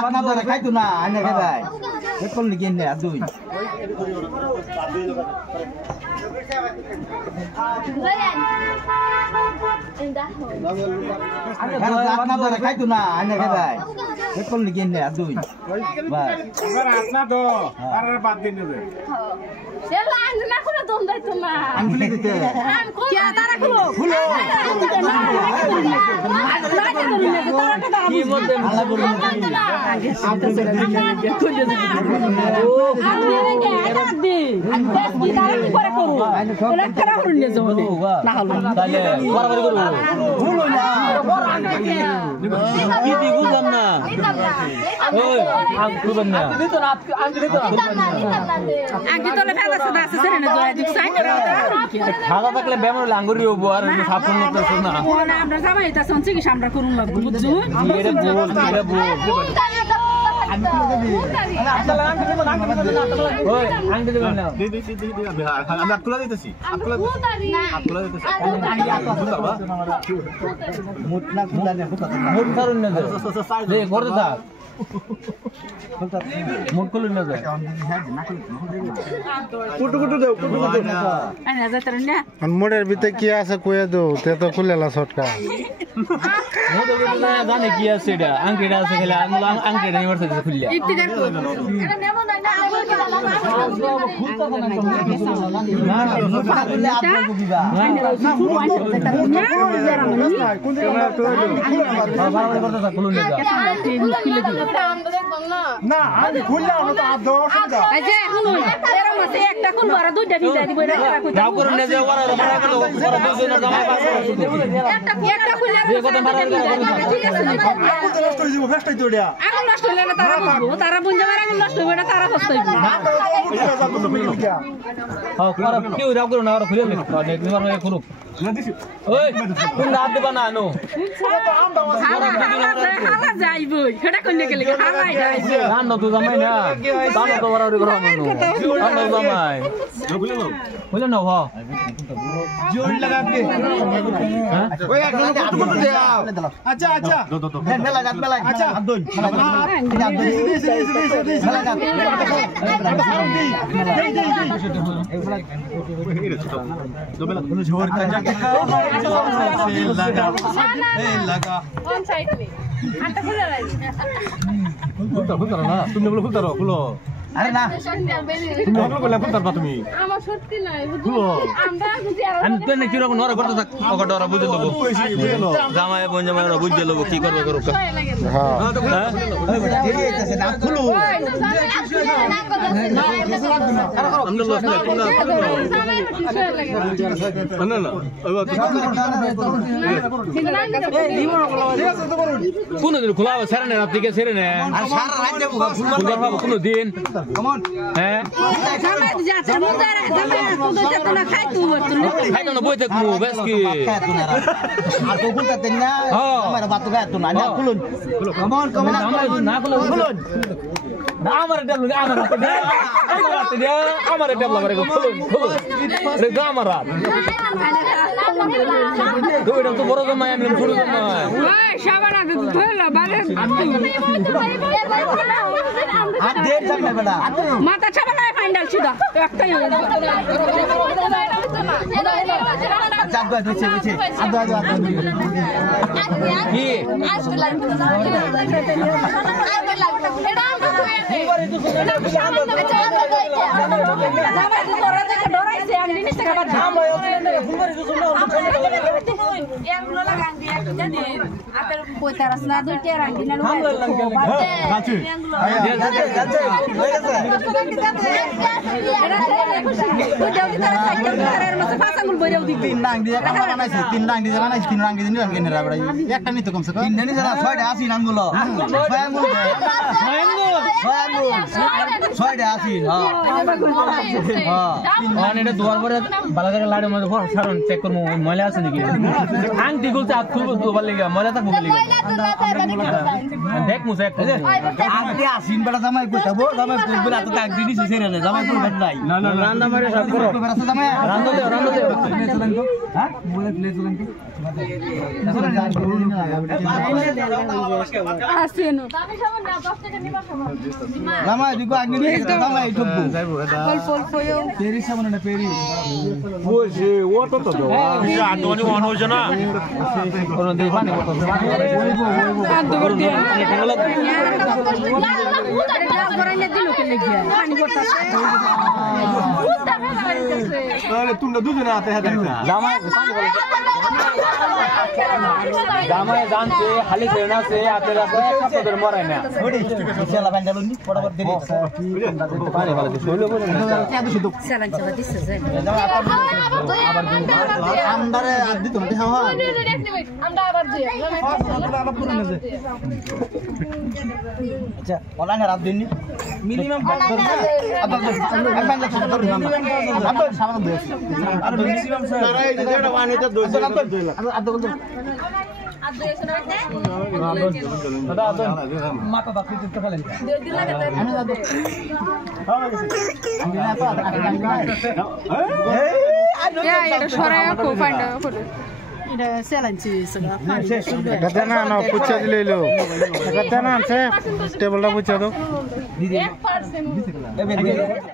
আপনার ধরে খাইতো না আইনা খাই এখন লিখে নে দুই আপনার ধরে খাইতো না আইনা খাই এখন লিখে নে দুই বাস এবার আপনা তো আর বাদ দিন দেবে এলা আননা করে দম দাইতো না আঙ্গুলি দিতে কি তারা খুলো কি বলতে আল্লাহ বলুন খাওয়া থাকলে বেমার লাঙ্গুরি হবো আর সাফল না আমরা সবাই এটা শুনছি কি আমরা করুন না বুঝছো এটা বল ওই আংটি দেবেন না আমি আকুলা দিতেছি আকুলা দিতেছি মুট না খুদা নে খুদা মুট ধরুন না দে করতে থাক মুট খুলুন না যায় কুটু কুটু দাও কুটু কুটু আনা যাতরা না আর মোড়ের ভিতরে কি আছে কইয়া দাও তে তো খুলেলা ছটকা মুট না জানে কি আছে এটা আংটিটা আছে খেলা আংটিটা ইউনিভার্সিটি খুললা ইফতিকার কর এটা নেব না না না আমি খুললাম না তো আর দাও অসুবিধা আচ্ছা শুনুন এরকম আছে একটা খুলবো আর দুইটা ভিজা দিব এটা যাও করুন না যে ওরা মারা গেল ওরা দুজন জামা পাস একটা খুললে ঠিক আছে আগুন তো নষ্ট হয়ে যাবে ফেস্টাই তো এটা আগুন নষ্ট হলে না তারা বুঝবো তারা বুঝবে আর আগুন নষ্ট হবে না তারা পস্তাইবে না তো বুঝে যাবে তো মিল গিয়া হ্যাঁ ওরা কেউ যাও করুন না ওরা খুলে নে নিবার হয়ে করুক না দিছি ওই কোন রাত দিবা না আনো হালা যাইব সেটা কোন গেলে হালাই যাইব রান তো জামাই না দাম তো ওরা ওরে করো মানো রান তো জামাই বলে না হ জোর লাগা কে হ্যাঁ ওই একদম কুটু কুটু দাও আচ্ছা আচ্ছা মেলা গাত মেলা আচ্ছা আব্দুল মেলা গাত কোন সাইড নে আটা খুলে রাখি খুলতারো না তুমি বলে খুলতারো খুলো আরে না তুমি হলো বলে খুলতারবা তুমি আমার সত্যি নাই বুঝছো আমরা বুঝি আর আমি তো না কি রকম নরা করতে থাক ওটা ওরা বুঝে দেবো জামাই বোন জামাই ওরা বুঝে দেবো কি করবে করুক হ্যাঁ ঠিক আছে না খুলু আমরা লস না তোমরা না না কোন দিন খোলা সেরে না রাত থেকে সেরে না আর সারা রাত দেব ফুল পাবো কোন দিন কমন হ্যাঁ জামাই যাচ্ছে মজার জামাই তুই তো না খাই তুই খাই না বই থাক মু বেশ কি আর তো খুলতে দেন না আমার বাত গায় তো না না খুলুন কমন কমন না খুলুন না আমার ডাবল আমার হাতে দে আমার ডাবল করে খুলুন খুলুন রে আমার রাত তুই তো বড় জামাই আমি ছোট জামাই ওই শাবানা ধরলা বারে আর দেড় থাক না বেটা মাথা ছাবানা ফাইনাল ছিদা একটাই চাপ দিছে দিছে আদা আদা কি তিন রাং দিয়ে বানাইছি তিন রাং দিয়ে বানাইছি তিন রাং দিয়ে নিলাম কেন রা বড় একটা নি তো কমসে কম তিন নি জানা 6টা 80 রাঙ্গুলো 6 আঙ্গুল 6 আঙ্গুল 6টা 80 হ্যাঁ আর এটা দুয়ার পরে ভালো করে লাড়ে মধ্যে ভর সারন চেক করব ময়লা আছে নাকি আংটি গুলতে হাত খুলবো তো ভালো লাগে ময়লা থাকবো বলি দেখ এক মুছে এক মুছে আগে আসিন বেটা জামাই কইতাবো জামাই বলবে এত দাগ দিদি সেরে না জামাই বলবেন নাই না না রান্না মারে সব করো বেটা জামাই রান্না দে হ্যাঁ বলে প্লে চলেন তো আসেনো জামাই দিগো আগে জামাই ঢুকবো ফল ফল ফয়ো পেরি সামনে না পেরি বসে ও তো তো আদনি ওয়ান হইছে না কোন দেই পানি কত আদো করে দিয়ে করাইলে দিল কে লাগিয়া পানি করতেছে তাহলে তোমরা দুজনে হাতে হাতে জামাই জামাই জানছে খালি সেনাছে হাতে রাখে ছাত্রদের মরায় না ওডি ইনশাআল্লাহ বান্দালুন নি ফটাফট দেরি পানি ভালো শৈল বলে না চালান চালা দিছে যে আমদারে আদি তো না হাওয়া আমরা আবার যাই আচ্ছা অনলাইনে রাত দিন নি মিনিমাম মাথা দাঁত দিতে পারেন এটা সরাই কো ফাইন্ড করে এটা চালানছি সগা পানি গাতে না না পুচ্ছা দিলেইলো গাতে না আছে টেবিলটা পুচ্ছা দাও 1%